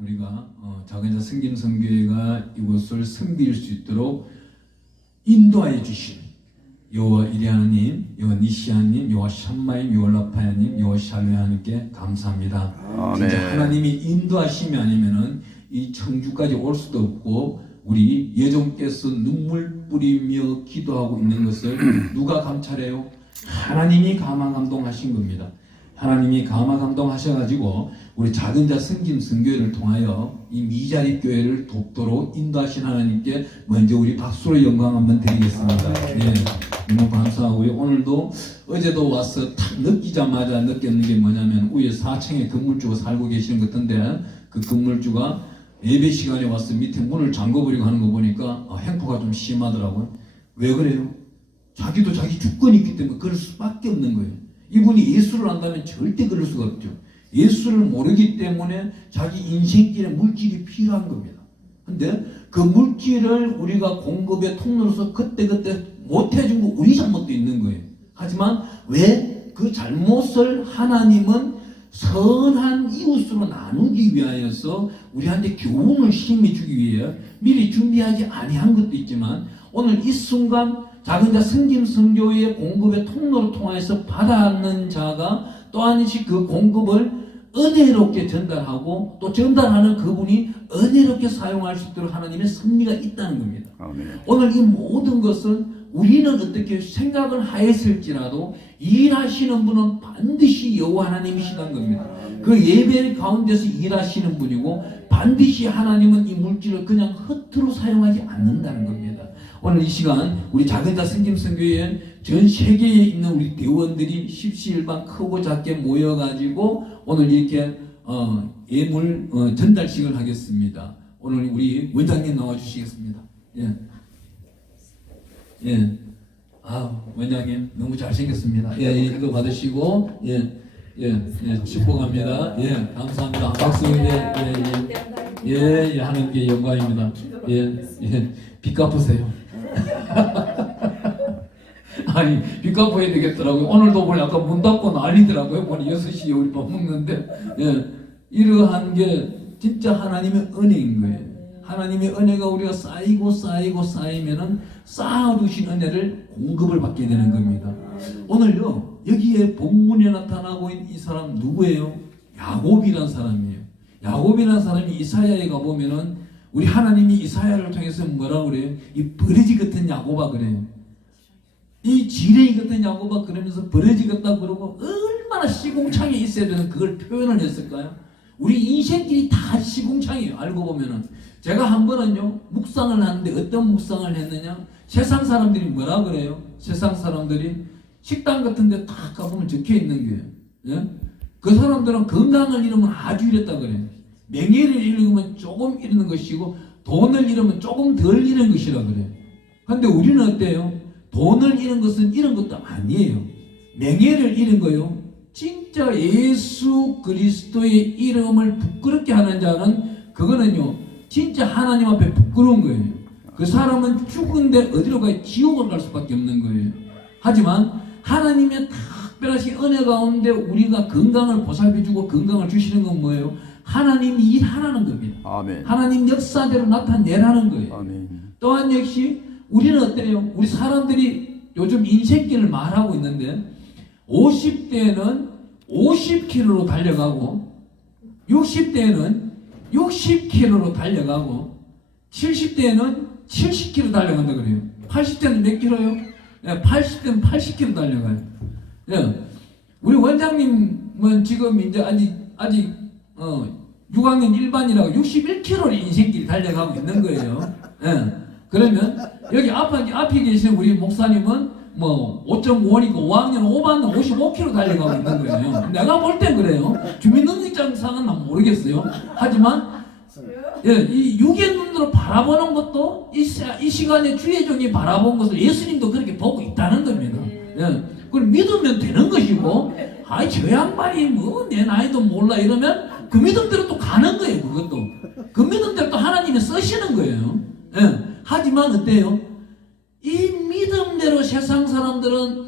우리가 작은 자 성김성교회가 이곳을 섬길 수 있도록 인도하여 주신 여호와 이레 하나님, 여호와 니시 하나님, 여호와 샴마임, 여호와 라파 하나님, 여호와 샬루에 하나님께 감사합니다. 아멘. 진짜 하나님이 인도하심이 아니면은 이 청주까지 올 수도 없고 우리 예종께서 눈물 뿌리며 기도하고 있는 것을 누가 감찰해요? 하나님이 감화 감동하신 겁니다. 하나님이 감화 감동하셔가지고 우리 작은 자 성김성교회를 통하여 이 미자립 교회를 돕도록 인도하신 하나님께 먼저 우리 박수로 영광 한번 드리겠습니다. 예, 너무 감사하고요. 오늘도 어제도 와서 탁 느끼자마자 느꼈는 게 뭐냐면 위에 4층에 건물주가 살고 계시는 것 같은데 그 건물주가 예배 시간에 와서 밑에 문을 잠궈버리고 하는 거 보니까 행포가 좀 심하더라고요. 왜 그래요? 자기도 자기 주권이 있기 때문에 그럴 수밖에 없는 거예요. 이분이 예수를 안다면 절대 그럴 수가 없죠. 예수를 모르기 때문에 자기 인생길에 물질이 필요한 겁니다. 근데 그 물질을 우리가 공급의 통로로서 그때그때 못해준 거 우리 잘못도 있는 거예요. 하지만 왜 그 잘못을 하나님은 선한 이웃으로 나누기 위하여서 우리한테 교훈을 심어주기 위해 미리 준비하지 아니한 것도 있지만 오늘 이 순간 작은 자 성김성교회의 공급의 통로를 통해서 받아는 자가 또한 그 공급을 은혜롭게 전달하고 또 전달하는 그분이 은혜롭게 사용할 수 있도록 하나님의 섭리가 있다는 겁니다. 아멘. 오늘 이 모든 것은 우리는 어떻게 생각을 하였을지라도 일하시는 분은 반드시 여호와 하나님이시다는 겁니다. 그 예배 가운데서 일하시는 분이고 반드시 하나님은 이 물질을 그냥 허투루 사용하지 않는다는 겁니다. 오늘 이 시간 우리 작은 자 성김성교회 전 세계에 있는 우리 대원들이 십시일반 크고 작게 모여가지고 오늘 이렇게 예물 전달식을 하겠습니다. 오늘 우리 원장님 나와주시겠습니다. 예. 예. 원장님 너무 잘생겼습니다. 예, 이거 받으시고 축복합니다. 예, 감사합니다. 박수. 예, 하나님께 영광입니다. 빚 갚으세요. 아니, 빚 갚아야 되겠더라고요. 오늘도 보니 아까 문 닫고 난리더라고요. 보니 6시에 우리 밥 먹는데, 이러한 게 진짜 하나님의 은혜인 거예요. 하나님의 은혜가 우리가 쌓이면은 쌓아두신 은혜를 공급을 받게 되는 겁니다. 오늘요, 여기에 본문에 나타나고 있는 이 사람 누구예요? 야곱이라는 사람이에요. 야곱이라는 사람이 이사야에 가보면은 우리 하나님이 이사야를 통해서 뭐라고 그래요? 이 버러지 같은 야곱아 그래요. 이 지렁이 같은 야곱아 그러면서 버러지 같다 그러고 얼마나 시궁창에 있어야 되는 그걸 표현을 했을까요? 우리 인생길이 다 시궁창이에요. 알고 보면은. 제가 한 번은요, 묵상을 하는데 어떤 묵상을 했느냐? 세상 사람들이 뭐라 그래요? 세상 사람들이 식당 같은 데 딱 가보면 적혀 있는 거예요. 예? 그 사람들은 건강을 잃으면 아주 잃었다 그래요. 명예를 잃으면 조금 잃는 것이고 돈을 잃으면 조금 덜 잃은 것이라 그래요. 근데 우리는 어때요? 돈을 잃은 것은 잃은 것도 아니에요. 명예를 잃은 거요. 진짜 예수 그리스도의 이름을 부끄럽게 하는 자는 그거는요. 진짜 하나님 앞에 부끄러운 거예요. 그 사람은 죽은데 어디로 가요? 지옥으로 갈 수밖에 없는 거예요. 하지만 하나님의 특별하신 은혜 가운데 우리가 건강을 보살펴주고 건강을 주시는 건 뭐예요? 하나님이 일하라는 겁니다. 아멘. 하나님 역사대로 나타내라는 거예요. 아멘. 또한 역시 우리는 어때요? 우리 사람들이 요즘 인생길을 말하고 있는데 50대에는 50km로 달려가고 60대에는 60km로 달려가고 70대에는 70km 달려간다 그래요. 80대는 몇 킬로요? 80대는 80km 달려가요. 우리 원장님은 지금 이제 아직 6학년 1반이라고 61km를 인생길이 달려가고 있는 거예요. 그러면 여기 앞에 계신 우리 목사님은 뭐 5.5니까 5학년 5반은 55km 달려가고 있는 거예요. 내가 볼 땐 그래요. 주민등록증상은 난 모르겠어요. 하지만 이 육의 눈으로 바라보는 것도 이 시간에 주의 종이 바라본 것을 예수님도 그렇게 보고 있다는 겁니다. 그걸 믿으면 되는 것이고 저 양반이 뭐 내 나이도 몰라 이러면 그 믿음대로 또 가는 거예요. 그것도 그 믿음대로 또 하나님이 쓰시는 거예요. 하지만 어때요? 이 믿음대로 세상 사람들은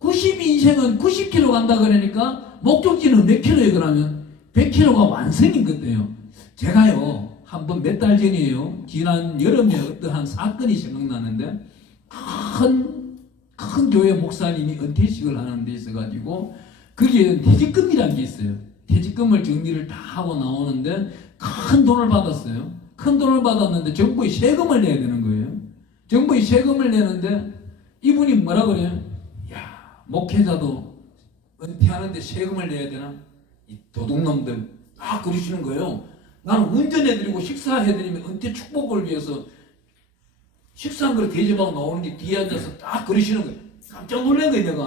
90인생은 90km 간다 그러니까 목적지는 몇 킬로예요? 그러면 100km가 완성인 것대요. 제가요 한번 몇 달 전이에요. 지난 여름에 어떠한 사건이 생각나는데 큰 교회 목사님이 은퇴식을 하는 데 있어가지고 거기에 퇴직금이라는 게 있어요. 퇴직금을 정리를 다 하고 나오는데 큰 돈을 받았어요. 큰 돈을 받았는데 정부에 세금을 내야 되는 거예요. 정부에 세금을 내는데 이분이 뭐라 그래요? 야, 목회자도 은퇴하는데 세금을 내야 되나? 이 도둑놈들 그러시는 거예요. 나는 운전해드리고 식사해드리면 은퇴 축복을 위해서 식사 한 그릇 대접하고 나오는 게 뒤에 앉아서 딱 그러시는 거예요. 깜짝 놀란 거예요, 내가.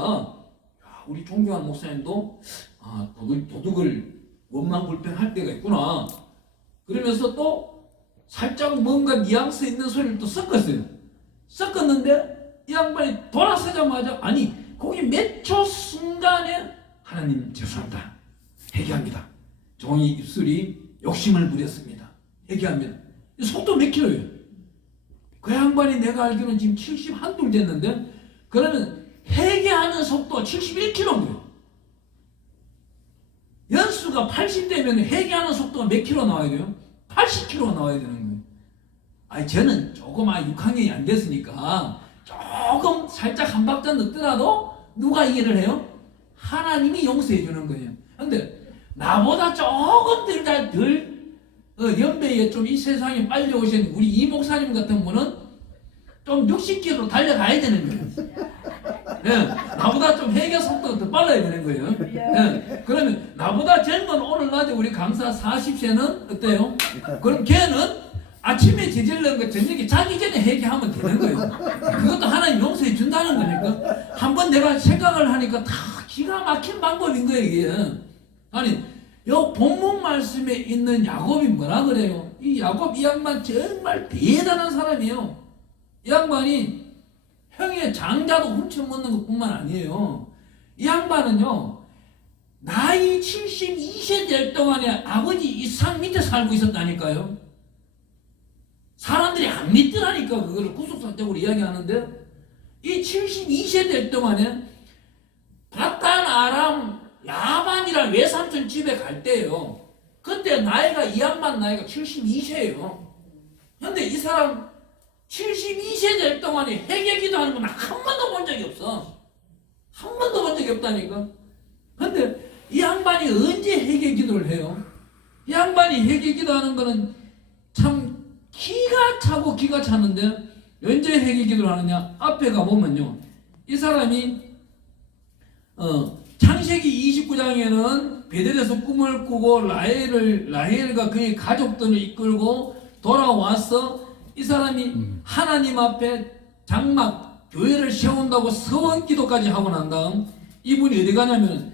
야, 우리 존경하는 목사님도 도둑을 원망불평할 때가 있구나. 그러면서 또 살짝 뭔가 뉘앙스 있는 소리를 또 섞었어요. 섞었는데 이 양반이 돌아서자마자 거기 몇 초 순간에 하나님 죄송합니다. 회개합니다. 종이 입술이 욕심을 부렸습니다. 회개합니다. 속도 몇 킬로예요? 그 양반이 내가 알기로는 지금 71돌 됐는데 그러면 회개하는 속도가 71km인 거예요. 연수가 80되면 회개하는 속도가 몇 킬로 나와야 돼요? 80km가 나와야 되는 거예요. 저는 조금 6학년이 안 됐으니까 조금 살짝 한 박자 늦더라도 누가 이해를 해요? 하나님이 용서해 주는 거예요. 근데 나보다 조금 덜 연배에 좀 이 세상에 빨리 오신 우리 이 목사님 같은 분은 좀 60km 달려가야 되는 거예요. 네, 나보다 좀 회개 속도가 더 빨라야 되는 거예요. 네, 그러면 나보다 젊은 오늘날의 우리 강사 40세는 어때요? 그럼 걔는 아침에 저질른 거 저녁에 자기 전에 회개하면 되는 거예요. 그것도 하나님 용서해 준다는 거니까. 한번 내가 생각을 하니까 다 기가 막힌 방법인 거예요, 이게. 요 본문 말씀에 있는 야곱이 뭐라 그래요? 이 야곱 이 양반 정말 대단한 사람이에요. 이 양반이 형의 장자도 훔쳐먹는 것뿐만 아니에요. 이 양반은요, 나이 72세 될 동안에 아버지 이삭 밑에 살고 있었다니까요. 사람들이 안 믿더라니까 그거를 구속사적으로 이야기하는데 이 72세 될 동안에 바단 아람 라반이란 외삼촌 집에 갈 때예요. 그때 나이가 이 양반 나이가 72세예요. 근데 이 사람 72세 될 동안에 회개 기도하는 건 한 번도 본 적이 없어. 한 번도 본 적이 없다니까. 근데 이 양반이 언제 회개 기도를 해요? 이 양반이 회개 기도하는 거는 참 기가 차고 기가 차는데 언제 회개 기도를 하느냐? 앞에 가보면요. 이 사람이 창세기 29장에는 베델에서 꿈을 꾸고 라헬과 그의 가족들을 이끌고 돌아와서 이 사람이 하나님 앞에 장막 교회를 세운다고 서원 기도까지 하고 난 다음 이분이 어디 가냐면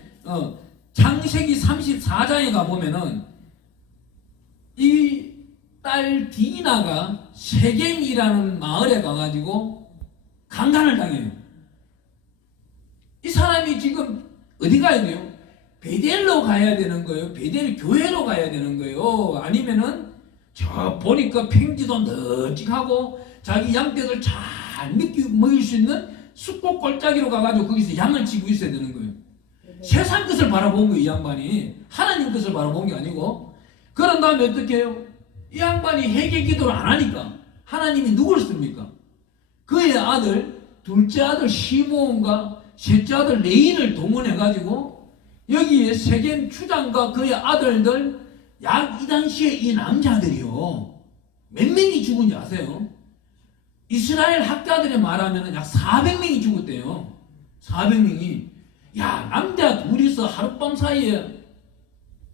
창세기 34장에 가보면은 이 딸 디나가 세겜이라는 마을에 가가지고 강간을 당해요. 이 사람이 지금 어디 가야 돼요? 베델로 가야 되는 거예요. 베델 교회로 가야 되는 거예요. 아니면은 저 보니까 팽지도 널찍하고 자기 양떼들 잘 먹일 수 있는 숲골 골짜기로 가가지고 거기서 양을 치고 있어야 되는 거예요. 세상 것을 바라본 거예요. 이 양반이 하나님 것을 바라본 게 아니고. 그런 다음에 어떻게 해요? 이 양반이 회개 기도를 안 하니까 하나님이 누굴 씁니까? 그의 아들 둘째 아들 시므온과 셋째 아들 레이를 동원해가지고 여기에 세겜 추장과 그의 아들들 약 이 당시에 이 남자들이요 몇 명이 죽은지 아세요? 이스라엘 학자들이 말하면 약 400명이 죽었대요. 400명이. 야, 남자 둘이서 하룻밤 사이에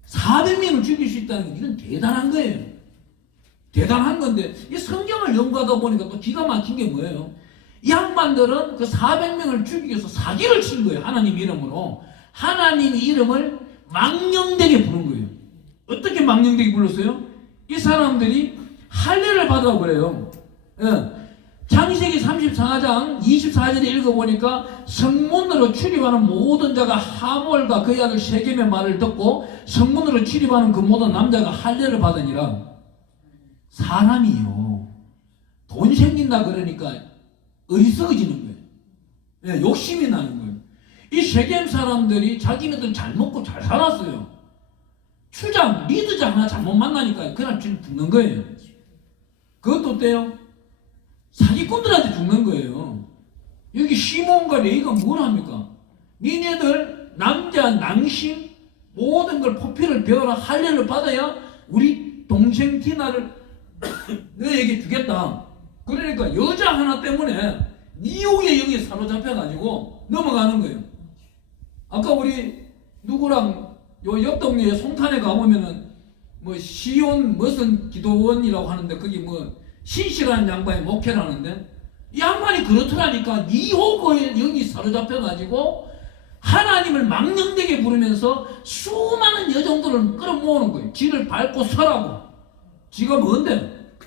400명을 죽일 수 있다는 게 이건 대단한 거예요. 대단한 건데 이 성경을 연구하다 보니까 또 기가 막힌 게 뭐예요? 이 양반들은 그 400명을 죽이기 위해서 사기를 친 거예요. 하나님 이름으로. 하나님 이름을 망령되게 부른 거예요. 어떻게 망령되게 불렀어요? 이 사람들이 할례를 받으라고 그래요. 예. 창세기 34장 24절에 읽어보니까 성문으로 출입하는 모든 자가 하몰과 그의 아들 세겜의 말을 듣고 성문으로 출입하는 그 모든 남자가 할례를 받으니라. 사람이요 돈 생긴다 그러니까 어리석어지는 거예요. 예, 욕심이 나는 거예요. 이 세겜 사람들이 자기네들 잘 먹고 잘 살았어요. 추장, 리드자 하나 잘못 만나니까 그날 죽는 거예요. 그것도 어때요? 사기꾼들한테 죽는 거예요. 여기 시몬과 레위가 뭘 합니까? 니네들 남자, 낭심 모든 걸 포피를 배워라 할례를 받아야 우리 동생 디나를 너에게 주겠다. 그러니까 여자 하나 때문에 니욕의 영에 사로잡혀가지고 넘어가는 거예요. 아까 우리 누구랑 요 옆 동네에 송탄에 가보면은 뭐 시온 무슨 기도원이라고 하는데 거기 뭐 신실한 양반이 목회를 하는데 이 양반이 그렇더라니까. 니욕의 영이 사로잡혀가지고 하나님을 망령되게 부르면서 수많은 여종들을 끌어모으는 거예요. 지를 밟고 서라고. 지가 뭔데?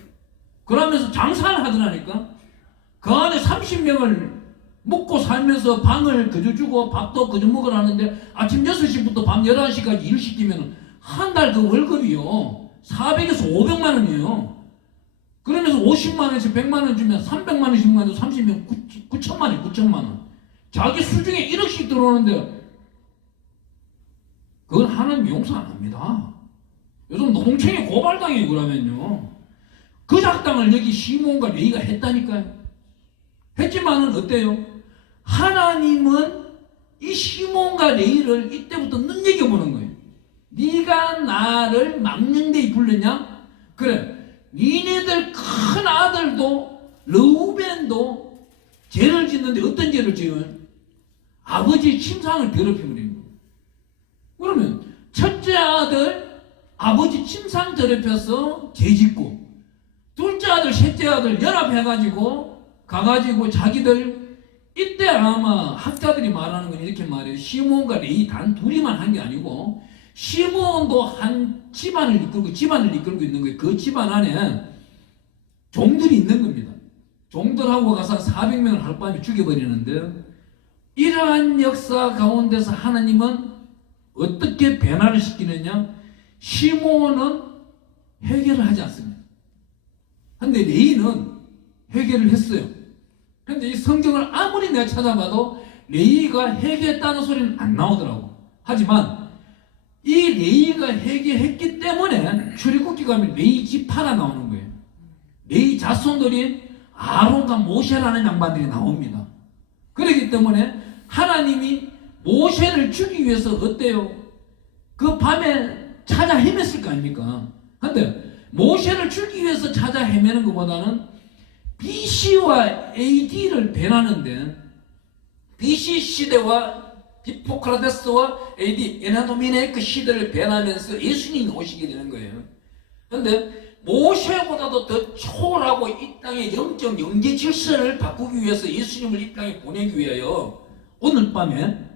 그러면서 장사를 하더라니까. 그 안에 30명을 먹고 살면서 방을 그저 주고 밥도 그저 먹으라는데 아침 6시부터 밤 11시까지 일 시키면 한 달 그 월급이요 400에서 500만 원이에요. 그러면서 50만 원씩 100만 원 주면 300만 원씩만 줘 30명 9천만 원 9천만 원. 자기 수중에 1억씩 들어오는데 그건 하나님 용서 안 합니다. 요즘 노동청에 고발당해요. 그러면요 그 작당을 여기 시몬과 레위가 했다니까요. 했지만은 어때요? 하나님은 이 시몬과 레위를 이때부터 눈여겨보는 거예요. 네가 나를 망령되이 불렀냐? 그래 니네들 큰 아들도 르우벤도 죄를 짓는데 어떤 죄를 지어요? 아버지 침상을 더럽혀버린 거예요. 그러면 첫째 아들 아버지 침상 더럽혀서 죄 짓고 둘째 아들 셋째 아들 연합해가지고 가가지고 자기들 이때 아마 학자들이 말하는 건 이렇게 말해요. 시몬과 레위 단 둘이만 한 게 아니고 시몬도 한 집안을 이끌고 있는 거예요. 그 집안 안에 종들이 있는 겁니다. 종들하고 가서 400명을 하룻밤에 죽여버리는데 이러한 역사 가운데서 하나님은 어떻게 변화를 시키느냐? 시몬은 해결을 하지 않습니다. 그런데 레위는 해결을 했어요. 그런데 이 성경을 아무리 내가 찾아봐도 레위가 해결했다는 소리는 안 나오더라고. 하지만 이 레위가 해결했기 때문에 출애굽기 가면 레위 지파가 나오는 거예요. 레위 자손들이 아론과 모세라는 양반들이 나옵니다. 그렇기 때문에 하나님이 모세를 주기 위해서 어때요? 그 밤에 찾아 헤맸을 거 아닙니까? 근데 모세를 주기 위해서 찾아 헤매는 것보다는 BC와 AD를 배나는데 BC 시대와 히포크라테스와 AD 에나도미네 그 시대를 배나면서 예수님이 오시게 되는 거예요. 그런데 모세보다도 더 초월하고 이 땅의 영적 영계 질서를 바꾸기 위해서 예수님을 이 땅에 보내기 위하여 오늘 밤에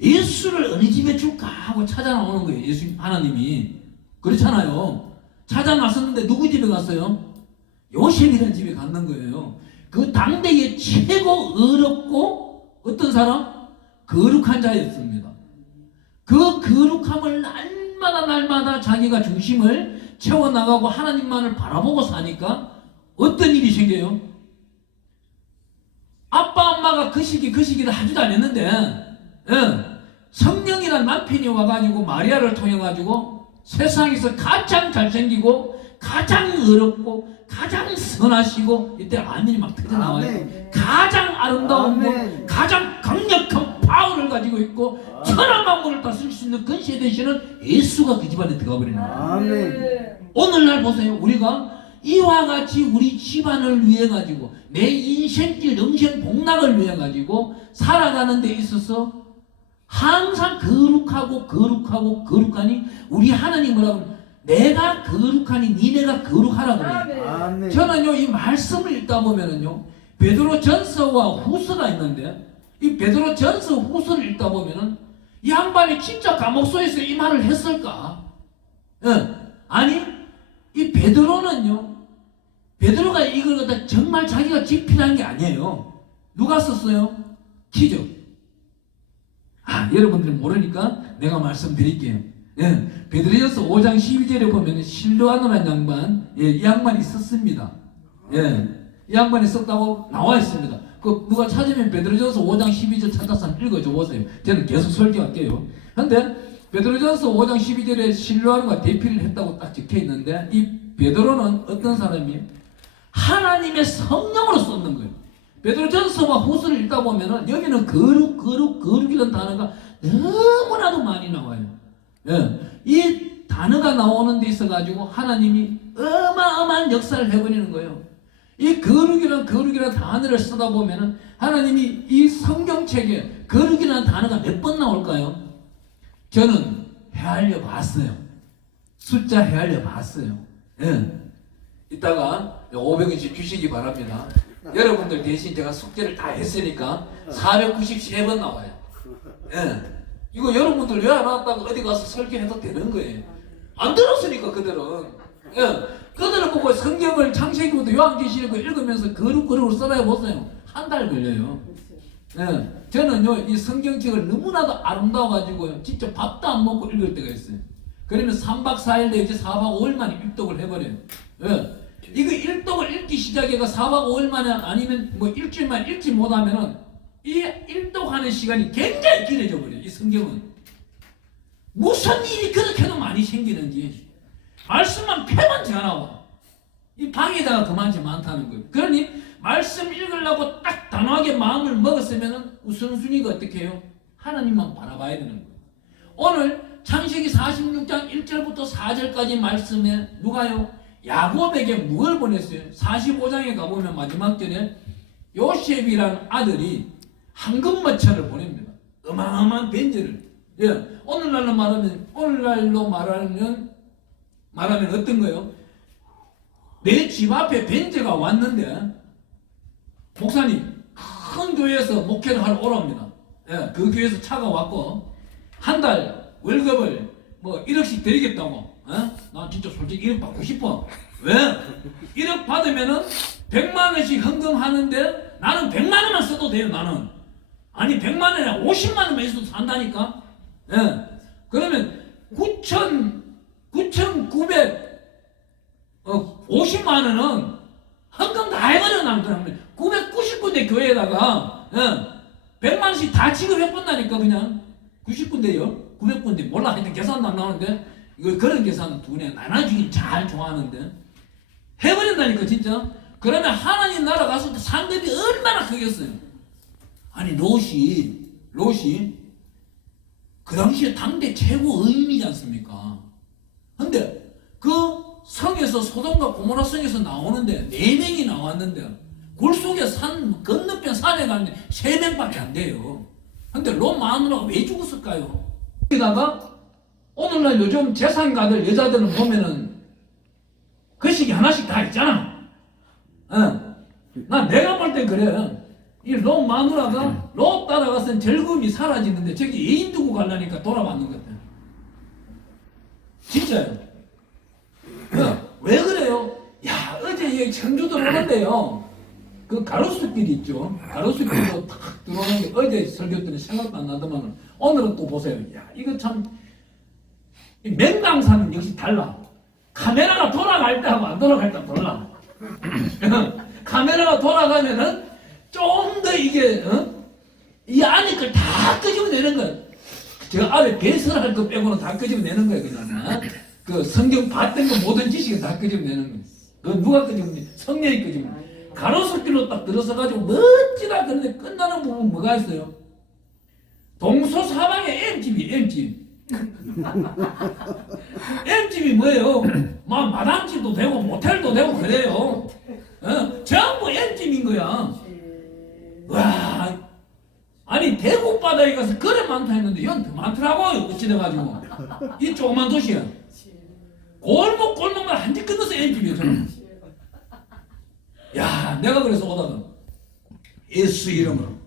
예수를 어느 집에 줄까 하고 찾아 나오는 거예요. 예수님 하나님이 그렇잖아요. 찾아 나섰는데 누구 집에 갔어요? 요셉이라는 집에 갔는 거예요. 그 당대의 최고 어렵고 어떤 사람? 거룩한 자였습니다. 그 거룩함을 날마다 자기가 중심을 채워나가고 하나님만을 바라보고 사니까 어떤 일이 생겨요? 아빠 엄마가 그 시기를 하지도 않았는데 성령이란 남편이 와가지고 마리아를 통해가지고 세상에서 가장 잘생기고 가장 어렵고 가장 선하시고 이때 아멘이 막 터져나와요. 아멘. 가장 아름다운 아멘. 분, 가장 강력한 파워를 가지고 있고 천하 만물을 다스릴 수 있는 근시에 되시는 예수가 그 집안에 들어가 버리는 거예요. 아멘. 오늘날 보세요. 우리가 이와 같이 우리 집안을 위해 가지고 내 인생길 영생 복락을 위해 가지고 살아가는 데 있어서 항상 거룩하니 우리 하나님 뭐라고 내가 거룩하니 니네가 거룩하라고 그래요. 아멘. 저는요 이 말씀을 읽다 보면은요 베드로 전서와 후서가 있는데 이 베드로 전서 후서를 읽다 보면은 이 양반이 진짜 감옥소에서 이 말을 했을까? 아니 이 베드로가 이걸 갖다 정말 자기가 집필한 게 아니에요. 누가 썼어요? 퀴즈. 여러분들이 모르니까 내가 말씀드릴게요. 베드로전서 5장 12절에 보면 실로아노라는 양반, 이 양반이 썼습니다. 이 양반이 썼다고 나와 있습니다. 그 누가 찾으면 베드로전서 5장 12절 찾아서 읽어줘 보세요. 저는 계속 설교할게요. 그런데 베드로전서 5장 12절에 신뢰함과 대피를 했다고 딱 적혀 있는데 이 베드로는 어떤 사람이에요? 하나님의 성령으로 썼는 거예요. 베드로전서와 후서를 읽다 보면은 여기는 거룩이라는 단어가 너무나도 많이 나와요. 예. 이 단어가 나오는 데 있어 가지고 하나님이 어마어마한 역사를 해버리는 거예요. 이 거룩이라는 단어를 쓰다 보면은 하나님이 이 성경책에 거룩이라는 단어가 몇 번 나올까요? 저는 헤아려 봤어요. 숫자 헤아려 봤어요. 예. 이따가 500원씩 주시기 바랍니다. 여러분들 대신 제가 숙제를 다 했으니까 493번 나와요. 예. 이거 여러분들 왜 안 왔다고 어디 가서 설교해도 되는 거예요. 안 들었으니까 그들은. 예. 그들은 보고 성경을 창세기부터 요한계시록 읽으면서 거룩으로 써놔 보세요. 한 달 걸려요. 예. 저는요 이 성경책을 너무나도 아름다워가지고요 진짜 밥도 안 먹고 읽을 때가 있어요. 그러면 3박 4일 내지 4박 5일 만에 일독을 해버려요. 예. 이거 일독을 읽기 시작해가 4박 5일 만에 아니면 뭐 일주일만 읽지 못하면은 이 일독하는 시간이 굉장히 길어져 버려요. 이 성경은 무슨 일이 그렇게도 많이 생기는지 말씀만 패만 잘 나와. 이 방에다가 그만치 많다는 거예요. 그러니 말씀 읽으려고 딱 단호하게 마음을 먹었으면은 우선순위가 어떻게 해요? 하나님만 바라봐야 되는 거예요. 오늘 창세기 46장 1절부터 4절까지 말씀에 누가요? 야곱에게 무엇을 보냈어요? 45장에 가보면 마지막 절에 요셉이란 아들이 황금마차를 보냅니다. 어마어마한 벤제를. 예. 오늘날로 말하면 어떤 거예요? 내 집 앞에 벤제가 왔는데 목사님 큰 교회에서 목회를 하러 오랍니다. 예. 그 교회에서 차가 왔고 한 달 월급을 뭐 1억씩 드리겠다고. 나 진짜 솔직히 1억 받고 싶어. 왜? 1억 받으면은 100만 원씩 헌금하는데 나는 100만 원만 써도 돼요. 나는. 아니 100만 원에 50만 원만 있어도 산다니까. 예. 그러면 9,950만 원은 헌금 다 해버려. 나는 그러면 999군데 교회에다가 100만 원씩 다 지급해본다니까. 그냥 99군데요. 900군데 몰라. 하여튼 계산도 안 나오는데 이거 그런 계산 두네 나눠주긴 잘 좋아하는데 해버린다니까 진짜. 그러면 하나님 나라 갔을 때 상급이 얼마나 크겠어요. 아니 롯이 그 당시에 당대 최고 의인이지 않습니까? 근데 그 성에서 소돔과 고모라 성에서 나오는데 4명이 나왔는데 굴 속에 산 건너편 산에 가는데 3명밖에 안 돼요. 근데 롯 마누라가 왜 죽었을까요? 거기다가 오늘날 요즘 재산가들 여자들은 보면은 거시기 하나씩 다 있잖아. 난 내가 볼 때 그래. 이 롯 마누라가 롯 따라가서는 즐거움이 사라지는데 저기 애인 두고 가려니까 돌아봤는 것 같아. 진짜요. 왜 그래요? 야 어제 청주도 오는데요. 그 가로수길 있죠. 가로수길로 탁 들어오는 게 어제 설교 때는 생각도 안 나더만 오늘은 또 보세요. 야 이거 참 맹강사는 역시 달라. 카메라가 돌아갈 때하고 안 돌아갈 때 달라. 카메라가 돌아가면은 좀 더 이게 이 안에 걸 다 끄집어내는 거야. 저 아래 배설할 거 빼고는 다 끄집어내는 거야. 그냥 그 성경 봤던 거 모든 지식을 다 끄집어내는 거야. 그 누가 끄집어내? 성령이 끄집어내. 가로수길로 딱 들어서가지고 멋지다 그런데 끝나는 부분 뭐가 있어요? 동서사방에 M집이 M집이 뭐예요? 막 마담집도 되고 모텔도 되고 그래요. 전부 M집인 거야. 와, 아니 대구 바다에 가서 그래 많다 했는데 여기 더 많더라고요. 어찌돼가지고 이 조그만 도시야. 골목골목만 한 집 건너서 M집이야. 저는. 야, 내가 그래서 오다가 예수 이름으로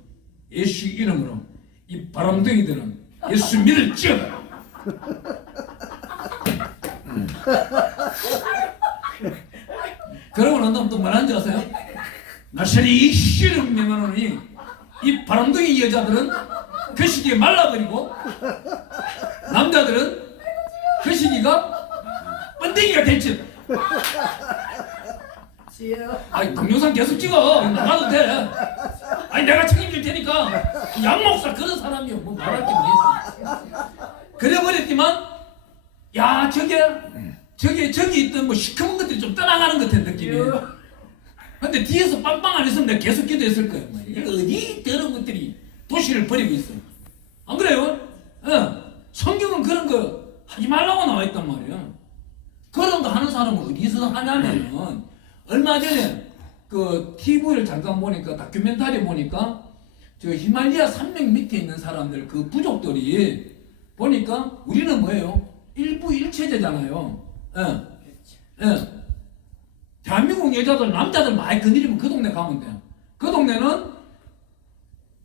이 바람둥이들은 예수 믿을지어다. 그러고 난 다음 또 뭐라는지 아세요? 나시리 이 씨름 명하노니 이 바람둥이 여자들은 그 시기에 말라버리고 남자들은 그 시기가 번데기가 될지어다. 아니 동영상 계속 찍어. 나가도 돼. 아니 내가 책임질 테니까 양 목사 그런 사람이요. 뭐 말할 게 뭐 있어. 그래버렸지만 야 저기 있던 뭐 시커먼 것들이 좀 떠나가는 것 같은 느낌이. 근데 뒤에서 빵빵 안 했으면 내가 계속 기도했을 거예요. 이거 어디 더러운 것들이 도시를 버리고 있어. 안 그래요? 성경은 그런 거 하지 말라고 나와 있단 말이야. 그런 거 하는 사람은 어디서 하냐면은 얼마 전에 그 TV를 잠깐 보니까 다큐멘터리 보니까 저 히말리아 산맥 밑에 있는 사람들 그 부족들이 보니까 우리는 뭐예요? 일부 일체제잖아요. 대한민국 여자들 남자들 많이 건드리면 그 동네 가면 돼요. 그 동네는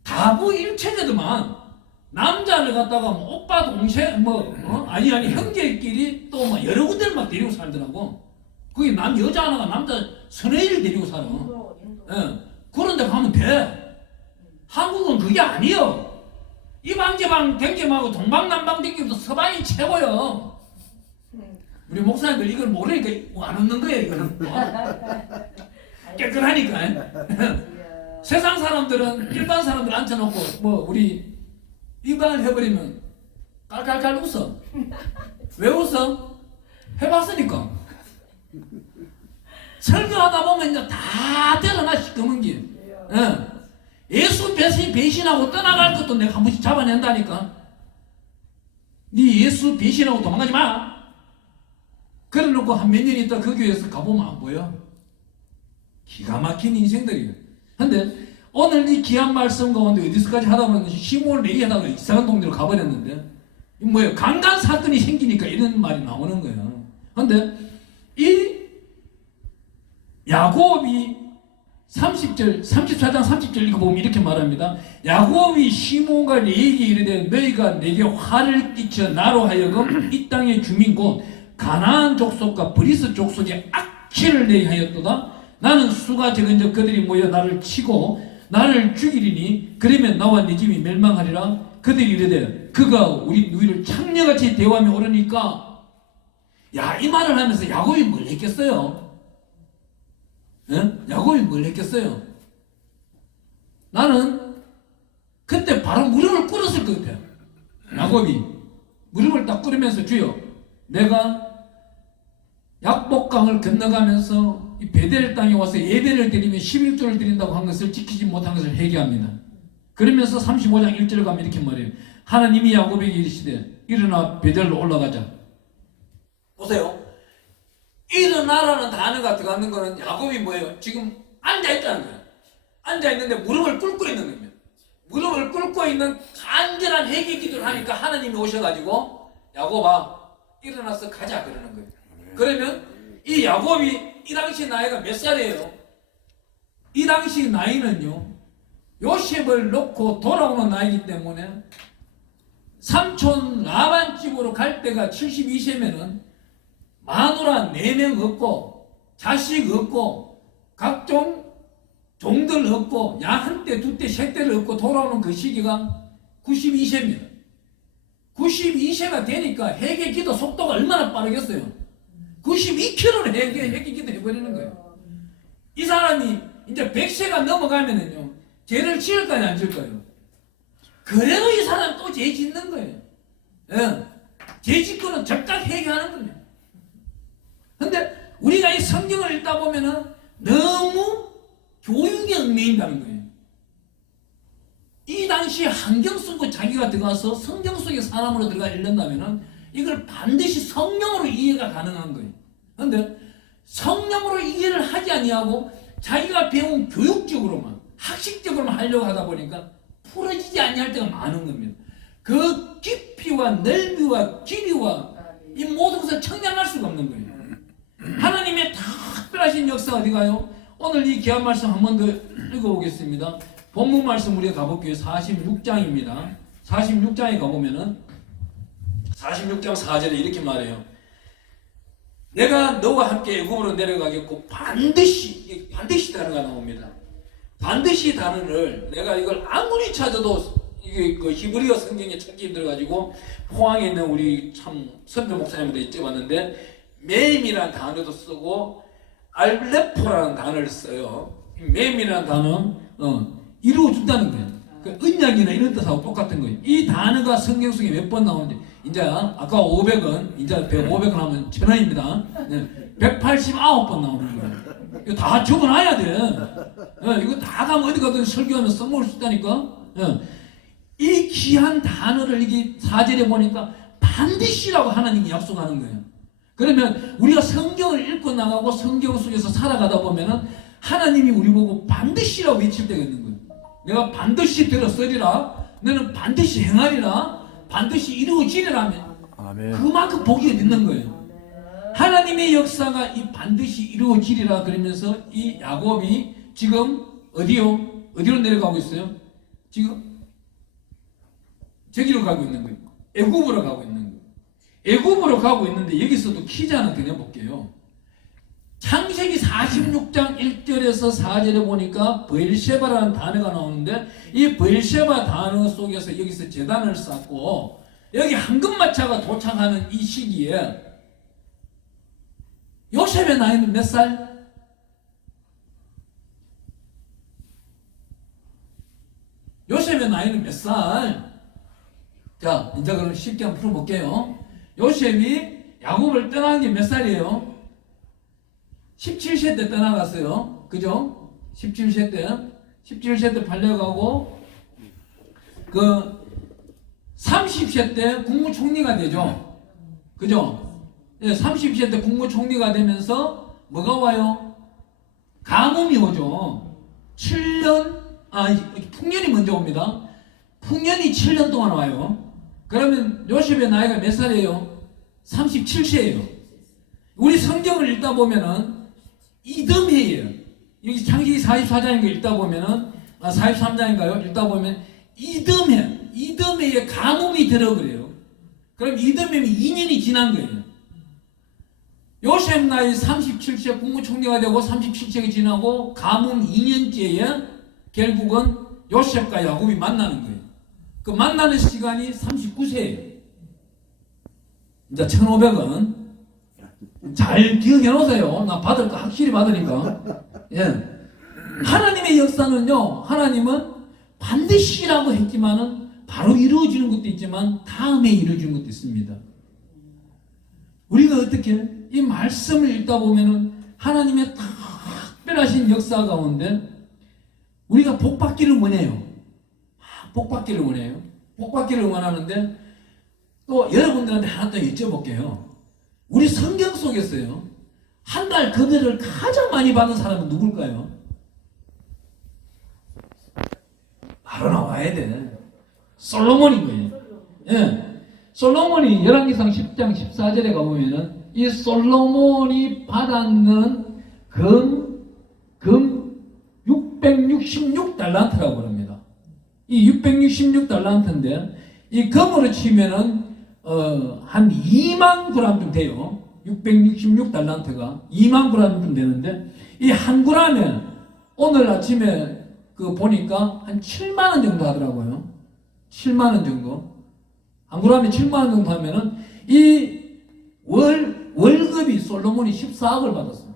다부 일체제더만 남자를 갖다가 뭐 오빠 동생 아니 형제끼리 또 막 여러 군데를 막 데리고 살더라고. 거기 여자 하나가 남자 서너 일을 데리고 살아. 그런 데 가면 돼. 한국은 그게 아니요. 이방저방 댕김하고 동방남방 댕김도 서방이 최고요. 우리 목사님들 이걸 모르니까 안 웃는 거예요. 이거는 깨끗하니까. 세상 사람들은 일반 사람들 앉혀놓고 뭐 우리 이방을 해버리면 깔깔깔 웃어. 왜 웃어? 해봤으니까. 설교하다 보면 이제 다 드러나 시커먼 게. 예수 배신하고 떠나갈 것도 내가 한 번씩 잡아낸다니까. 네 예수 배신하고 도망가지 마. 그래 놓고 한 몇 년 있다 그 교회에서 가보면 안 보여. 기가 막힌 인생들이에요. 근데 오늘 이 귀한 말씀 가운데 어디서까지 하다 보면 시몬을 내리하다가 이상한 동네로 가버렸는데 뭐예요? 강간 사건이 생기니까 이런 말이 나오는 거예요. 근데 이 야곱이 34장 30절 읽어보면 이렇게 말합니다. 야곱이 시몬과 레에게 이르되 너희가 내게 화를 끼쳐 나로 하여금 이 땅의 주민 곧 가나안 족속과 브리스 족속의 악취를 내게 하였도다. 나는 수가 적은 적 그들이 모여 나를 치고 나를 죽이리니 그러면 나와 네 집이 멸망하리라. 그들이 이르되 그가 우리 누이를 창녀같이 대우하며 오르니까. 야, 이 말을 하면서 야곱이 뭘 했겠어요? 야곱이 뭘 했겠어요? 나는 그때 바로 무릎을 꿇었을 것 같아요. 야곱이 무릎을 딱 꿇으면서 주여 내가 약복강을 건너가면서 이 베델 땅에 와서 예배를 드리며 11조를 드린다고 한 것을 지키지 못한 것을 회개합니다. 그러면서 35장 1절에 가면 이렇게 말해요. 하나님이 야곱에게 이르시되 일어나 베델로 올라가자. 보세요. 일어나라는 단어가 들어가는 거는 야곱이 뭐예요? 지금 앉아있다는 거예요. 앉아있는데 무릎을 꿇고 있는 겁니다. 무릎을 꿇고 있는 간절한 회개 기도를 하니까 하나님이 오셔가지고 야곱아 일어나서 가자 그러는 거예요. 그러면 이 야곱이 이 당시 나이가 몇 살이에요? 이 당시 나이는요 요셉을 놓고 돌아오는 나이기 때문에 삼촌 라반 집으로 갈 때가 72세면은 마누라 4명 없고 자식 없고 각종 종들 없고 야 한때 두때 셋대를 없고 돌아오는 그 시기가 92세입니다. 92세가 되니까 회개 기도 속도가 얼마나 빠르겠어요? 92km를 회개 기도 해버리는 거예요. 이 사람이 이제 100세가 넘어가면은요 죄를 지을까요 안 지을까요? 그래도 이 사람 또 죄 짓는 거예요. 죄 짓고는 적당 회개하는 겁니다. 근데 우리가 이 성경을 읽다 보면은 너무 교육에 얽매인다는 거예요. 이 당시 환경 속에 자기가 들어가서 성경 속의 사람으로 들어가 읽는다면은 이걸 반드시 성령으로 이해가 가능한 거예요. 그런데 성령으로 이해를 하지 아니하고 자기가 배운 교육적으로만 학식적으로만 하려고 하다 보니까 풀어지지 아니할 때가 많은 겁니다. 그 깊이와 넓이와 길이와 이 모든 것을 청량할 수가 없는 거예요. 하나님의 특별하신 역사 어디 가요? 오늘 이 귀한 말씀 한 번 더 읽어보겠습니다. 본문 말씀 우리가 가볼게요. 46장입니다. 46장에 가보면은 46장 4절에 이렇게 말해요. 내가 너와 함께 애굽으로 내려가겠고 반드시 단어가 나옵니다. 반드시 단어를 내가 이걸 아무리 찾아도 이게 그 히브리어 성경에 찾기 힘들어가지고 포항에 있는 우리 참 선배 목사님한테 여쭤봤는데 맴이라는 단어도 쓰고 알레포라는 단어를 써요. 맴이라는 단어는 이루어준다는 거예요. 그 언약이나 이런 뜻하고 똑같은 거예요. 이 단어가 성경 속에 몇 번 나오는지 이제 아까 500원 이제 500원 하면 1000원입니다. 189번 나오는 거예요. 이거 다 적어놔야 돼. 이거 다 가면 어디 가든 설교하면 써먹을 수 있다니까. 이 귀한 단어를 이게 4절에 보니까 반드시라고 하나님이 약속하는 거예요. 그러면 우리가 성경을 읽고 나가고 성경 속에서 살아가다 보면은 하나님이 우리 보고 반드시라고 외칠 때가 있는 거예요. 내가 반드시 들었으리라, 너는 반드시 행하리라, 반드시 이루어지리라 하면 그만큼 복이 있는 거예요. 하나님의 역사가 이 반드시 이루어지리라 그러면서 이 야곱이 지금 어디로 내려가고 있어요? 지금 저기로 가고 있는 거예요. 애굽으로 가고 있는 거예요. 애굽으로 가고 있는데 여기서도 퀴즈 하나 드려볼게요. 창세기 46장 1절에서 4절에 보니까 브엘셰바라는 단어가 나오는데 이 브엘셰바 단어 속에서 여기서 제단을 쌓고 여기 황금마차가 도착하는 이 시기에 요셉의 나이는 몇 살? 요셉의 나이는 몇 살? 자, 이제 그럼 쉽게 한번 풀어볼게요. 요셉이 야곱을 떠난 게 몇 살이에요? 17세 때 떠나갔어요. 그죠? 17세 때 팔려가고, 30세 때 국무총리가 되죠. 그죠? 30세 때 국무총리가 되면서 뭐가 와요? 가뭄이 오죠. 7년, 풍년이 먼저 옵니다. 풍년이 7년 동안 와요. 그러면 요셉의 나이가 몇 살이에요? 37세예요. 우리 성경을 읽다 보면은 이듬해예요. 여기 창세기 44장인가 읽다 보면은 43장인가요? 읽다 보면 이듬해에 가뭄이 들어 그래요. 그럼 이듬해면 2년이 지난 거예요. 요셉 나이 37세 국무총리가 되고 37세가 지나고 가뭄 2년째에 결국은 요셉과 야곱이 만나는 거예요. 그 만나는 시간이 39세예요. 이제 1,500원 잘 기억해 놓으세요. 나 받을 거 확실히 받으니까. 하나님의 역사는요, 하나님은 반드시라고 했지만은 바로 이루어지는 것도 있지만 다음에 이루어지는 것도 있습니다. 우리가 어떻게 이 말씀을 읽다 보면은 하나님의 특별하신 역사 가운데 우리가 복받기를 원해요. 복받기를 원해요. 복받기를 원하는데 또 여러분들한테 하나 더 여쭤볼게요. 우리 성경 속에서요, 한 달 급여를 가장 많이 받은 사람은 누굴까요? 바로 나와야 돼. 솔로몬인 거예요. 솔로몬이 열왕기상 10장 14절에 가보면은 이 솔로몬이 받았는 금 666달란트라고 그럽니다. 이 666달란트인데 이 금으로 치면은 한 2만 그램 돼요. 666달란트가 2만 그램 되는데 이 한 그램에 오늘 아침에 보니까 한 7만 원 정도 하더라고요. 7만 원 정도. 한 그램에 7만 원 정도 하면은 이 월급이 솔로몬이 14억을 받았어요.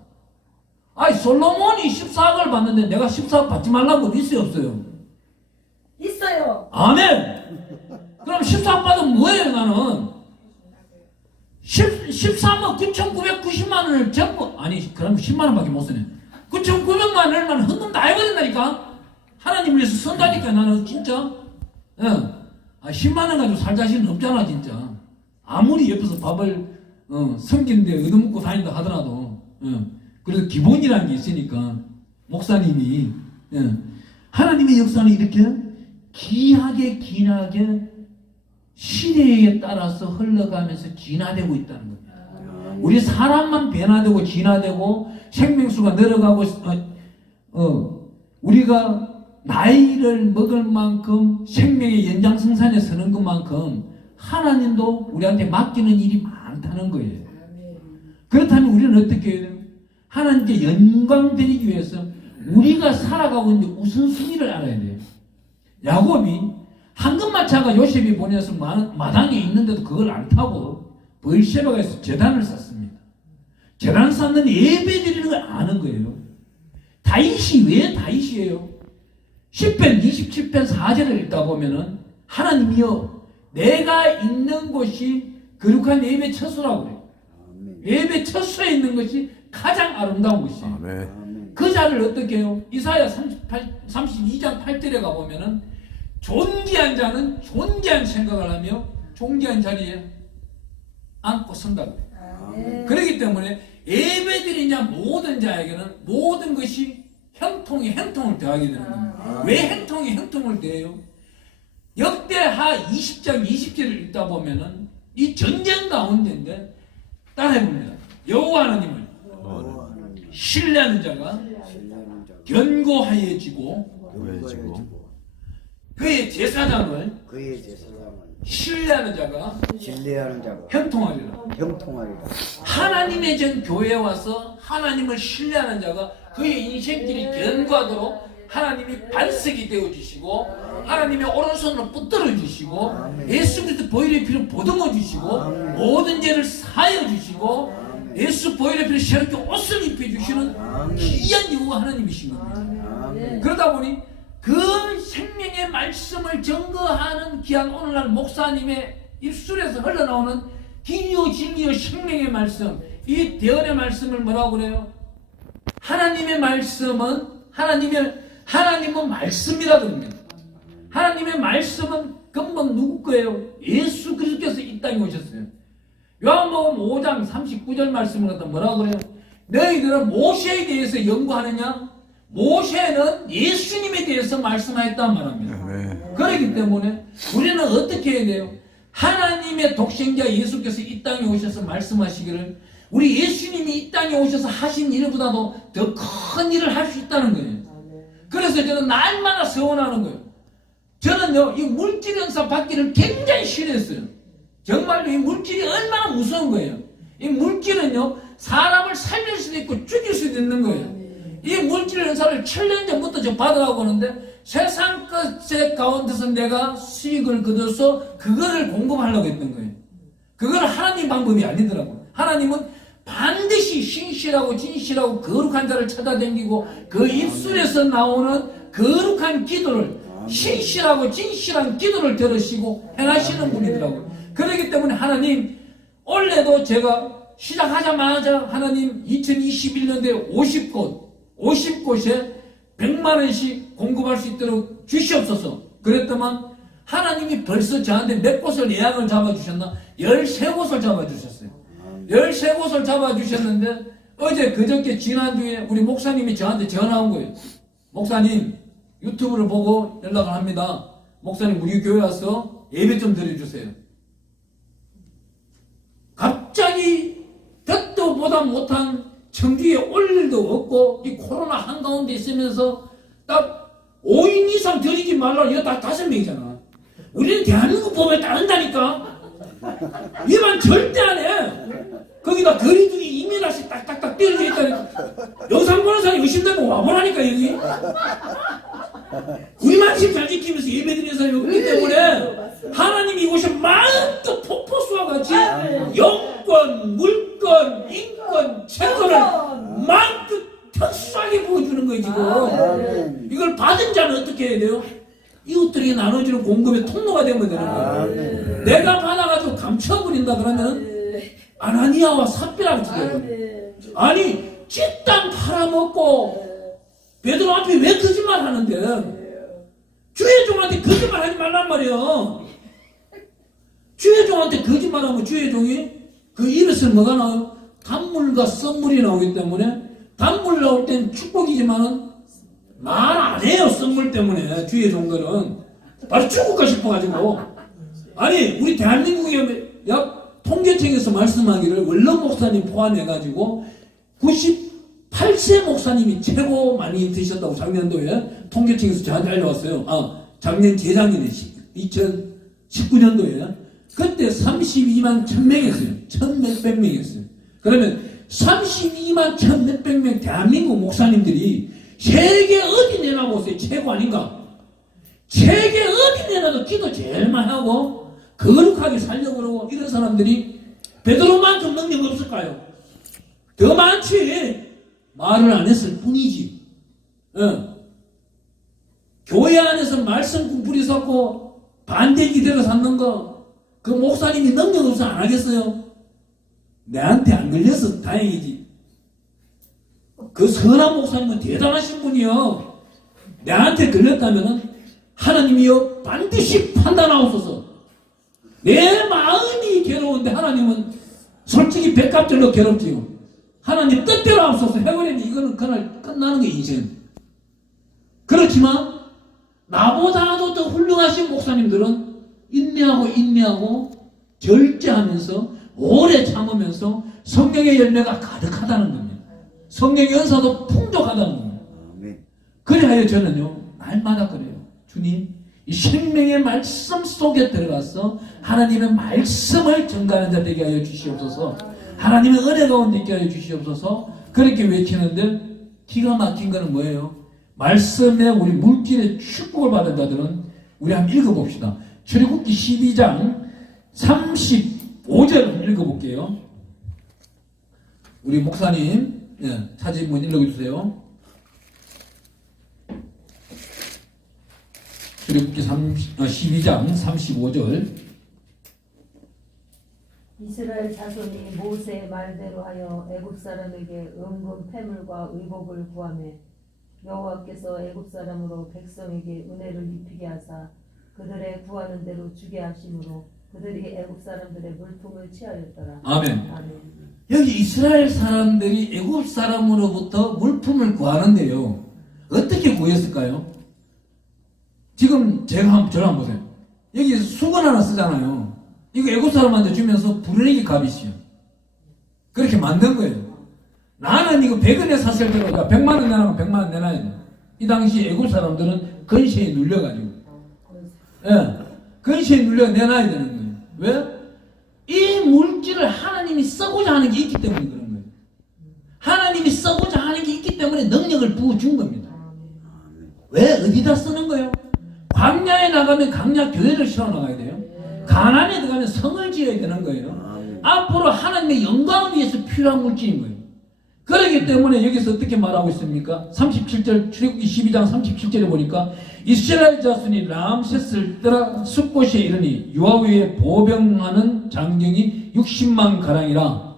솔로몬이 14억을 받는데 내가 14억 받지 말라고 있어요, 없어요? 있어요. 아멘. 그럼 14억 받으면 뭐예요, 나는? 13억 9,990만 원을 전부, 그럼 10만 원밖에 못 쓰네. 9,900만 원만 헌금 다 해버린다니까? 하나님 위해서 선다니까, 나는 진짜. 10만 원 가지고 살 자신은 없잖아, 진짜. 아무리 옆에서 밥을, 섬기는데 얻어먹고 다닌다 하더라도, 그래서 기본이라는 게 있으니까, 목사님이, 하나님의 역사는 이렇게 귀하게 시대에 따라서 흘러가면서 진화되고 있다는 겁니다. 우리 사람만 변화되고 진화되고 생명수가 늘어가고 우리가 나이를 먹을 만큼 생명의 연장성산에 서는 것만큼 하나님도 우리한테 맡기는 일이 많다는 거예요. 그렇다면 우리는 어떻게 해야 돼요? 하나님께 영광 드리기 위해서 우리가 살아가고 있는 우선순위를 알아야 돼요. 야곱이 황금마차가 요셉이 보내서 마당에 있는데도 그걸 안 타고 브엘셰바에서 제단을 쌓습니다. 제단 쌓는 예배 드리는 걸 아는 거예요. 다윗이 왜 다윗이에요? 10편 27편 4절을 읽다 보면은 하나님이여 내가 있는 곳이 거룩한 예배 처소라고 그래요. 예배 처소에 있는 것이 가장 아름다운 것이에요. 아멘. 그 자를 어떻게 해요? 이사야 32장 8절에 가보면은 존귀한 자는 존귀한 생각을 하며 존귀한 자리에 앉고 선다고 해요. 그렇기 때문에 예배드리냐 모든 자에게는 모든 것이 형통을 더하게 되는 겁니다. 왜 형통을 더해요? 역대하 20장 20절을 읽다 보면은 이 전쟁 가운데인데 따라해봅니다. 여호와 하나님을 신뢰하는 자가 견고하여지고 그의 제사장을 신뢰하는 자가 형통하리라. 하나님의 전 교회에 와서 하나님을 신뢰하는 자가 그의 인생길이 견고하도록 하나님이 반석이 되어주시고 하나님의 오른손으로 붙들어 주시고 예수 그리스도 보혈의 피로 보듬어 주시고 모든 죄를 사하여 주시고 예수 보혈의 피로 새롭게 옷을 입혀 주시는 귀한 여호와 하나님이신 겁니다. 그러다 보니 그 생명의 말씀을 증거하는 귀한 오늘날 목사님의 입술에서 흘러나오는 기요 진리요 생명의 말씀, 이 대언의 말씀을 뭐라고 그래요? 하나님의 말씀은 하나님은 말씀이라고 합니다. 하나님의 말씀은 근본 누구 거예요? 예수 그리스도께서 이 땅에 오셨어요. 요한복음 5장 39절 말씀을 갖다 뭐라고 그래요? 너희들은 모세에 대해서 연구하느냐? 모세는 예수님에 대해서 말씀하였단 말합니다. 그렇기 때문에 우리는 어떻게 해야 돼요? 하나님의 독생자 예수께서 이 땅에 오셔서 말씀하시기를 우리 예수님이 이 땅에 오셔서 하신 일보다도 더 큰 일을 할 수 있다는 거예요. 그래서 저는 날마다 서원하는 거예요. 저는요, 이 물질 은사 받기를 굉장히 싫어했어요. 정말로 이 물질이 얼마나 무서운 거예요. 이 물질은요, 사람을 살릴 수도 있고 죽일 수도 있는 거예요. 이 물질 은사를 7년 전부터 저 받으라고 하는데 세상 것의 가운데서 내가 수익을 거둬서 그거를 공급하려고 했던 거예요. 그건 하나님 방법이 아니더라고요. 하나님은 반드시 신실하고 진실하고 거룩한 자를 찾아다니고 그 입술에서 나오는 거룩한 기도를 신실하고 진실한 기도를 들으시고 행하시는 분이더라고요. 그렇기 때문에 하나님 올해도 제가 시작하자마자 하나님 2021년도에 50곳에 100만 원씩 공급할 수 있도록 주시옵소서. 그랬더만 하나님이 벌써 저한테 몇 곳을 예약을 잡아주셨나? 13곳을 잡아주셨어요. 13곳을 잡아주셨는데 어제 그저께 지난주에 우리 목사님이 저한테 전화 온 거예요. 목사님 유튜브를 보고 연락을 합니다. 목사님 우리 교회 와서 예배 좀 드려주세요. 갑자기 듣도 보다 못한 청주에 올 일도 없고 이 코로나 한가운데 있으면서 딱 5인 이상 드리지 말라. 이거 다 5명이잖아. 우리는 대한민국 법에 따른다니까. 위반 절대 안 해. 거기다 거리두기 이민아씨 딱딱딱 떼어져 있다니까. 영상 보는 사람이 의심되면 와보라니까 여기. 우리만 지금 잘 지키면서 예배드리는 사람이 없기 때문에 하나님이 이곳에 마음껏 폭포수와 같이 영권, 물권, 인권, 채권을 마음껏 특수하게 보여주는 거예요 지금. 이걸 받은 자는 어떻게 해야 돼요? 이웃들이 나눠주는 공급의 통로가 되면 되는 거예요. 내가 받아가지고 감춰버린다 그러면 아나니아와 삽비라고 지금. 아니 찐땅 팔아먹고 베드로 앞에 왜 거짓말 하는데? 주의 종한테 거짓말 하지 말란 말이야. 주의 종한테 거짓말하면 주의 종이 그 입에서 뭐가 나와요? 단물과 썩물이 나오기 때문에 단물 나올 땐 축복이지만은 말 안 해요. 썩물 때문에 주의 종들은 바로 죽을까 싶어가지고. 아니 우리 대한민국의 약 통계청에서 말씀하기를 원로 목사님 포함해가지고 98세 목사님이 최고 많이 드셨다고 작년도에 통계청에서 저한테 알려왔어요. 작년 재작년에 2019년도에 그때 32만 1000명이었어요. 1000몇백 명이었어요. 그러면 32만 1000몇백 명 대한민국 목사님들이 세계 어디 내놔보세요. 최고 아닌가? 세계 어디 내놔도 기도 제일 많이 하고 거룩하게 살려고 그러고 이런 사람들이 베드로만큼 능력 없을까요? 더 많지. 말을 안 했을 뿐이지. 교회 안에서 말씀 꿈꾸리 섰고 반대 기대로 삼는 거, 그 목사님이 능력 없어 안 하겠어요? 내한테 안 걸려서 다행이지. 그 선한 목사님은 대단하신 분이요. 내한테 걸렸다면은 하나님이여 반드시 판단하옵소서. 내 마음이 괴로운데 하나님은 솔직히 백갑절로 괴롭지요. 하나님 뜻대로 하옵소서 해버리면 이거는 그날 끝나는 게 인생. 그렇지만 나보다도 더 훌륭하신 목사님들은 인내하고 절제하면서 오래 참으면서 성령의 열매가 가득하다는 겁니다. 성령의 은사도 풍족하다는 겁니다. 그래야 저는요 날마다 그래요. 주님, 이 생명의 말씀 속에 들어가서 하나님의 말씀을 전가하는 자 되게 하여 주시옵소서. 하나님의 은혜 가운데 있게 하여 주시옵소서. 그렇게 외치는데 기가 막힌 거는 뭐예요? 말씀에 우리 물질의 축복을 받은 자들은 우리 한번 읽어봅시다. 출애굽기 12장 35절 한번 읽어볼게요. 우리 목사님 사진 읽어주세요. 출애굽기 12장 35절. 이스라엘 자손이 모세의 말대로 하여 애굽 사람에게 은금 패물과 의복을 구하매 여호와께서 애굽 사람으로 백성에게 은혜를 입히게 하사 그들의 구하는 대로 주게 하심으로 그들이 애굽 사람들의 물품을 취하였더라. 아멘. 아멘. 여기 이스라엘 사람들이 애굽 사람으로부터 물품을 구하는데요. 어떻게 구했을까요? 지금 저를 한번 보세요. 여기 수건 하나 쓰잖아요. 이거 애굽 사람한테 주면서 부르내기 값이시요. 그렇게 만든 거예요. 나는 이거 100원에 샀을 때로 100만 원 내라면 100만 원 내놔야 돼. 이 당시 애굽 사람들은 근시에 눌려가지고, 근시에 눌려 내놔야 되는 거예요. 왜? 이 물질을 하나님이 써고자 하는 게 있기 때문에 그런 거예요. 하나님이 써고자 하는 게 있기 때문에 능력을 부어준 겁니다. 왜? 어디다 쓰는 거예요? 광야에 나가면 광야 교회를 세워나가야 돼요. 가나안에 들어가면 성을 지어야 되는 거예요. 앞으로 하나님의 영광을 위해서 필요한 물질인 거예요. 그렇기 때문에 여기서 어떻게 말하고 있습니까? 37절 출애굽기 12장 37절에 보니까 이스라엘 자손이 람세스를 떠나 숫곳에 이르니 유아위에 보병하는 장정이 60만 가량이라.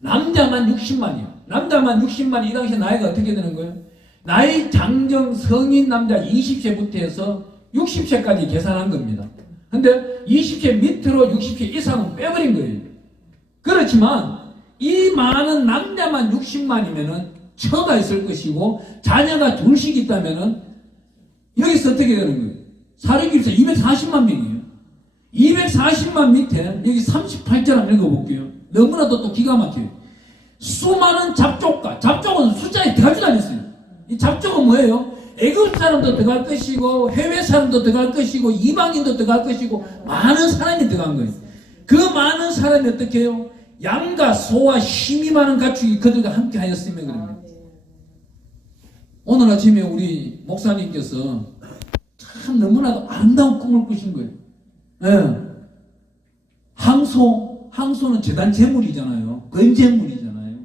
남자만 60만이요. 남자만 60만이 이 당시에 나이가 어떻게 되는 거예요? 나이 장정 성인 남자 20세부터 해서 60세까지 계산한 겁니다. 근데 20세 밑으로 60세 이상은 빼버린 거예요. 그렇지만 이 많은 남자만 60만이면은 처가 있을 것이고 자녀가 둘씩 있다면은 여기서 어떻게 되는 거예요? 사륙일서 240만 명이에요. 240만 밑에 여기 38절 한번 읽어볼게요. 너무나도 또 기가 막혀요. 수많은 잡족과, 잡족은 숫자에 들어가지도 않았어요. 이 잡족은 뭐예요? 애굽 사람도 들어갈 것이고 해외 사람도 들어갈 것이고 이방인도 들어갈 것이고 많은 사람이 들어간 거예요. 그 많은 사람이 어떻게 해요? 양과 소와 힘이 많은 가축이 그들과 함께 하였으면 그럽니다. 오늘 아침에 우리 목사님께서 참 너무나도 아름다운 꿈을 꾸신 거예요. 예. 항소는 재단 제물이잖아요. 번제물이잖아요.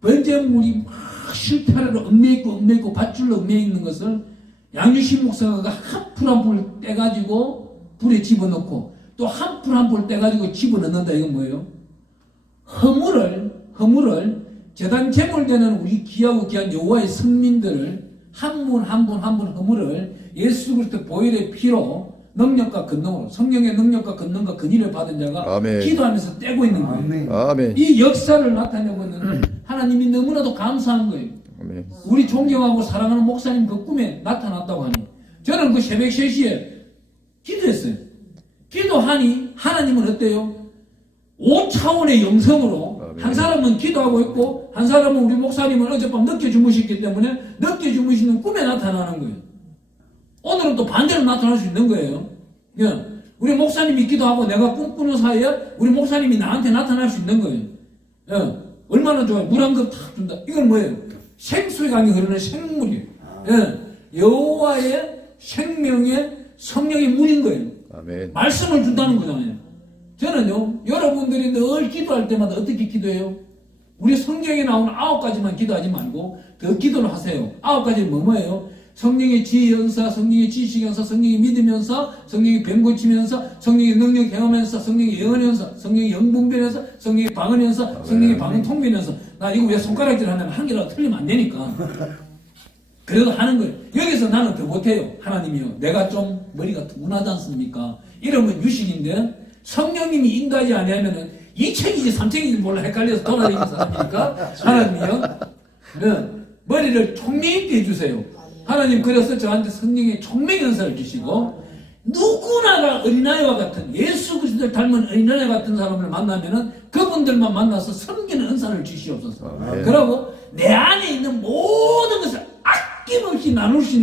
번제물이 막 실타래로 얽매있고 밧줄로 얽매있는 것을 양유신 목사가 한 풀 한 풀 떼가지고 불에 집어넣고 또 한 풀 한 풀 떼가지고 집어넣는다. 이건 뭐예요? 허물을 제단 제물되는 우리 귀하고 귀한 여호와의 성민들을 한 분 한 분 허물을 예수 그리스도 보혈의 피로 능력과 권능으로 성령의 능력과 권능과 근위를 받은 자가 아멘. 기도하면서 떼고 있는 거예요. 아멘. 아멘. 이 역사를 나타내고 있는 하나님이 너무나도 감사한 거예요. 아멘. 우리 존경하고 사랑하는 목사님 그 꿈에 나타났다고 하니 저는 그 새벽 3시에 기도했어요. 기도하니 하나님은 어때요? 5차원의 영성으로 아멘. 한 사람은 기도하고 있고 한 사람은 우리 목사님은 어젯밤 늦게 주무셨기 때문에 늦게 주무시는 꿈에 나타나는 거예요. 오늘은 또 반대로 나타날 수 있는 거예요. 예. 우리 목사님이 기도하고 내가 꿈꾸는 사이에 우리 목사님이 나한테 나타날 수 있는 거예요. 예. 얼마나 좋아요. 물 한 컵 탁 준다. 이건 뭐예요? 생수의 강이 흐르는 생물이에요. 예. 여호와의 생명의 성령의 물인 거예요. 아멘. 말씀을 준다는 거잖아요. 저는요, 여러분들이 늘 기도할 때마다 어떻게 기도해요? 우리 성경에 나오는 9가지만 기도하지 말고 더 기도를 하세요. 9가지는 뭐예요? 성령의 지혜 연사, 성령의 지식 연사, 성령의 믿음 연사, 성령의 병 고침 연사, 성령의 능력 경험 연사, 성령의 예언 연사, 성령의 영분별 연사, 성령의 방언 연사, 성령의 방언 통변 연사. 나 이거 왜 손가락질 하냐면 한 개라도 틀리면 안 되니까. 그래도 하는 거예요. 여기서 나는 더 못해요. 하나님이요. 내가 좀 머리가 둔하지 않습니까? 이러면 유식인데 성령님이 인도하지 않으면은 2책이지 3책이지 몰라 헷갈려서 돌아다니는 사람이니까 하나님이요. 네. 머리를 총명 있게 해주세요. 하나님 그래서 저한테 성령의 총명 연사를 주시고 누구나가 어린아이와 같은 예수 그리스도를 닮은 어린아이 같은 사람을 만나면은 그분들만 만나서 섬기는 은사를 주시옵소서. 그러고 내 안에 있는 모든 것을 아낌없이 나눌 수 있는